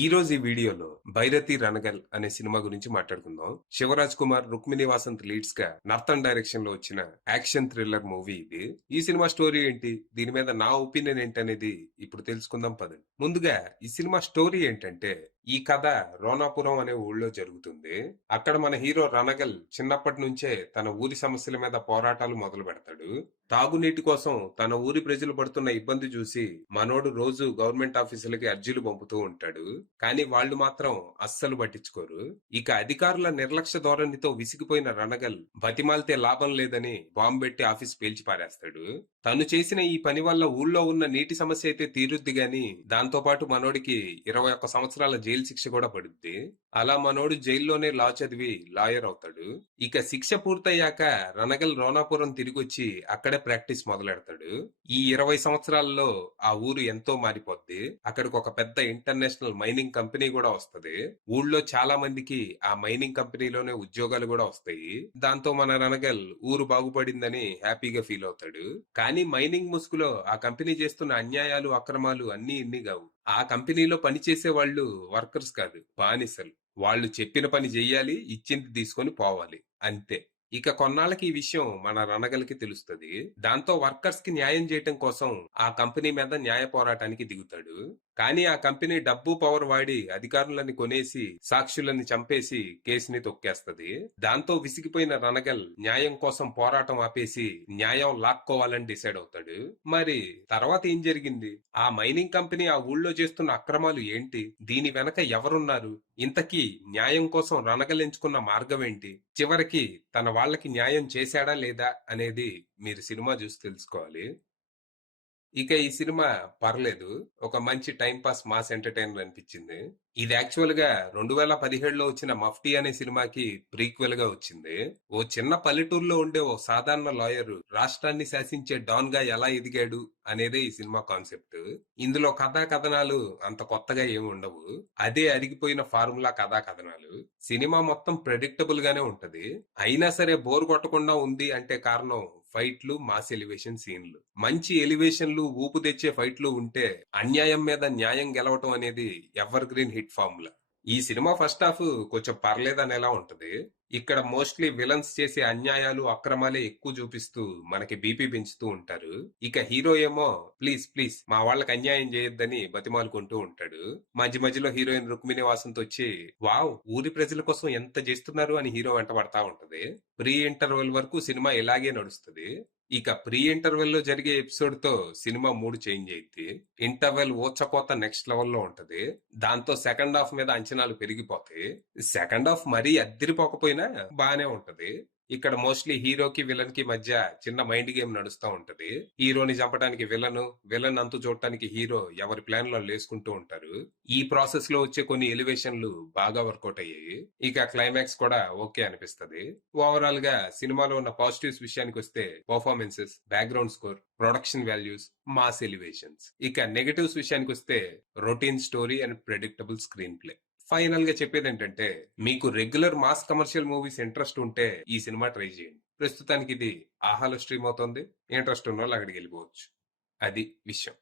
ఈ రోజు ఈ వీడియోలో 'భైరతి రణగల్' అనే సినిమా గురించి మాట్లాడుకుందాం. శివరాజ్ కుమార్, రుక్మిణి వాసంత్ లీడ్స్ గా నర్తన్ డైరెక్షన్ లో వచ్చిన యాక్షన్ థ్రిల్లర్ మూవీ ఇది. ఈ సినిమా స్టోరీ ఏంటి, దీని మీద నా ఒపీనియన్ ఏంటనేది ఇప్పుడు తెలుసుకుందాం పదండి. ముందుగా ఈ సినిమా స్టోరీ ఏంటంటే, ఈ కథ రోనాపురం అనే ఊళ్ళో జరుగుతుంది. అక్కడ మన హీరో రణగల్ చిన్నప్పటి నుంచే తన ఊరి సమస్యల మీద పోరాటాలు మొదలు పెడతాడు. తాగునీటి కోసం తన ఊరి ప్రజలు పడుతున్న ఇబ్బంది చూసి మనోడు రోజు గవర్నమెంట్ ఆఫీసులకి అర్జీలు పంపుతూ ఉంటాడు. కానీ వాళ్ళు మాత్రం అస్సలు పట్టించుకోరు. ఇక అధికారుల నిర్లక్ష్య ధోరణితో విసిగిపోయిన రణగల్ బతిమాలితే లాభం లేదని బాంబు పెట్టి ఆఫీస్ పేల్చి పారేస్తాడు. తను చేసిన ఈ పని వల్ల ఊళ్ళో ఉన్న నీటి సమస్య అయితే తీరుద్ది గాని, దాంతో పాటు మనోడికి 21 సంవత్సరాల జైలు శిక్ష కూడా పడుద్ది. అలా మనోడు జైల్లోనే లా చదివి లాయర్ అవుతాడు. ఇక శిక్ష పూర్తయ్యాక రణగల్ రోనాపురం తిరిగొచ్చి అక్కడే ప్రాక్టీస్ మొదలెడతాడు. ఈ 20 సంవత్సరాల్లో ఆ ఊరు ఎంతో మారిపోద్ది. అక్కడికి ఒక పెద్ద ఇంటర్నేషనల్ మైనింగ్ కంపెనీ కూడా వస్తది. ఊళ్ళో చాలా మందికి ఆ మైనింగ్ కంపెనీలోనే ఉద్యోగాలు కూడా వస్తాయి. దాంతో మన రణగల్ ఊరు బాగుపడిందని హ్యాపీగా ఫీల్ అవుతాడు. కానీ మైనింగ్ ముసుగులో ఆ కంపెనీ చేస్తున్న అన్యాయాలు, అక్రమాలు అన్ని ఇన్ని కావు. ఆ కంపెనీలో పనిచేసే వాళ్ళు వర్కర్స్ కాదు, బానిసలు. వాళ్ళు చెప్పిన పని చెయ్యాలి, ఇచ్చింది తీసుకొని పోవాలి, అంతే. ఇక కొన్నాళ్ళకి ఈ విషయం మన రణగల్కి తెలుస్తుంది. దాంతో వర్కర్స్ కి న్యాయం చేయటం కోసం ఆ కంపెనీ మీద న్యాయ పోరాటానికి దిగుతాడు. కానీ ఆ కంపెనీ డబ్బు పవర్ వాడి అధికారులని కొనేసి సాక్షులని చంపేసి కేసుని తొక్కేస్తది. దాంతో విసిగిపోయిన రణగల్ న్యాయం కోసం పోరాటం ఆపేసి న్యాయం లాక్కోవాలని డిసైడ్ అవుతాడు. మరి తర్వాత ఏం జరిగింది? ఆ మైనింగ్ కంపెనీ ఆ ఊళ్ళో చేస్తున్న అక్రమాలు ఏంటి, దీని వెనక ఎవరున్నారు, ఇంతకీ న్యాయం కోసం రణగల్ ఎంచుకున్న మార్గం ఏంటి, చివరికి తన వాళ్ళకి న్యాయం చేశాడా లేదా అనేది మీరు సినిమా చూసి తెలుసుకోవాలి. ఇక ఈ సినిమా పర్లేదు, ఒక మంచి టైం పాస్ మాస్ ఎంటర్టైనర్ అనిపించింది. ఇది యాక్చువల్ గా 2017లో వచ్చిన మఫ్టీ అనే సినిమాకి ప్రీక్వెల్ గా వచ్చింది. ఓ చిన్న పల్లెటూరులో ఉండే ఓ సాధారణ లాయర్ రాష్ట్రాన్ని శాసించే డాన్ గా ఎలా ఎదిగాడు అనేదే ఈ సినిమా కాన్సెప్ట్. ఇందులో కథా కథనాలు అంత కొత్తగా ఏమి ఉండవు. అదే అరిగిపోయిన ఫార్ములా కథా కథనాలు. సినిమా మొత్తం ప్రెడిక్టబుల్ గానే ఉంటది. అయినా సరే బోర్ కొట్టకుండా ఉంది అంటే కారణం ఫైట్లు, మాస్ ఎలివేషన్ సీన్లు. మంచి ఎలివేషన్లు, ఊపు తెచ్చే ఫైట్లు ఉంటే అన్యాయం మీద న్యాయం గెలవటం అనేది ఎవర్ గ్రీన్ హిట్ ఫార్ములా. ఈ సినిమా ఫస్ట్ హాఫ్ కొంచెం పర్లేదనేలా ఉంటది. ఇక్కడ మోస్ట్లీ విలన్స్ చేసే అన్యాయాలు, అక్రమాలే ఎక్కువ చూపిస్తూ మనకి బీపీ పెంచుతూ ఉంటారు. ఇక హీరో ఏమో ప్లీజ్ ప్లీజ్ మా వాళ్ళకి అన్యాయం చేయొద్దని బతిమాలుకుంటూ ఉంటాడు. మధ్య మధ్యలో హీరోయిన్ రుక్మిణి వాసంత్ వచ్చి వావ్ ఊరి ప్రజల కోసం ఎంత చేస్తున్నారు అని హీరో వెంట పడతా ఉంటది. ప్రీ ఇంటర్వెల్ వరకు సినిమా ఇలాగే నడుస్తుంది. ఇక ప్రీ ఇంటర్వెల్ లో జరిగే ఎపిసోడ్ తో సినిమా మూడ్ చేంజ్ అయింది. ఇంటర్వెల్ ఊచకోత నెక్స్ట్ లెవెల్ లో ఉంటది. దాంతో సెకండ్ హాఫ్ మీద అంచనాలు పెరిగిపోతాయి. సెకండ్ హాఫ్ మరీ అద్దిరిపోకపోయినా బానే ఉంటది. ఇక్కడ మోస్ట్లీ హీరోకి విలన్ కి మధ్య చిన్న మైండ్ గేమ్ నడుస్తూ ఉంటది. హీరోని చంపడానికి విలన్, విలన్ అంతు చూడటానికి హీరో ఎవరి ప్లాన్ లో వేసుకుంటూ ఉంటారు. ఈ ప్రాసెస్ లో వచ్చే కొన్ని ఎలివేషన్లు బాగా వర్కౌట్ అయ్యాయి. ఇక క్లైమాక్స్ కూడా ఓకే అనిపిస్తది. ఓవరాల్ గా సినిమాలో ఉన్న పాజిటివ్స్ విషయానికి వస్తే performances, background score, production values, mass elevations. ఇక నెగటివ్స్ విషయానికి వస్తే routine story and predictable screen play. Final గా చెప్పేది ఏంటంటే, మీకు regular mass commercial movies interest ఉంటే ఈ సినిమా ట్రై చేయండి. ప్రస్తుతానికి ఇది ఆహాలో స్ట్రీమ్ అవుతుంది. ఇంట్రెస్ట్ ఉన్న వాళ్ళు అక్కడికి వెళ్ళిపోవచ్చు. అది విషయం.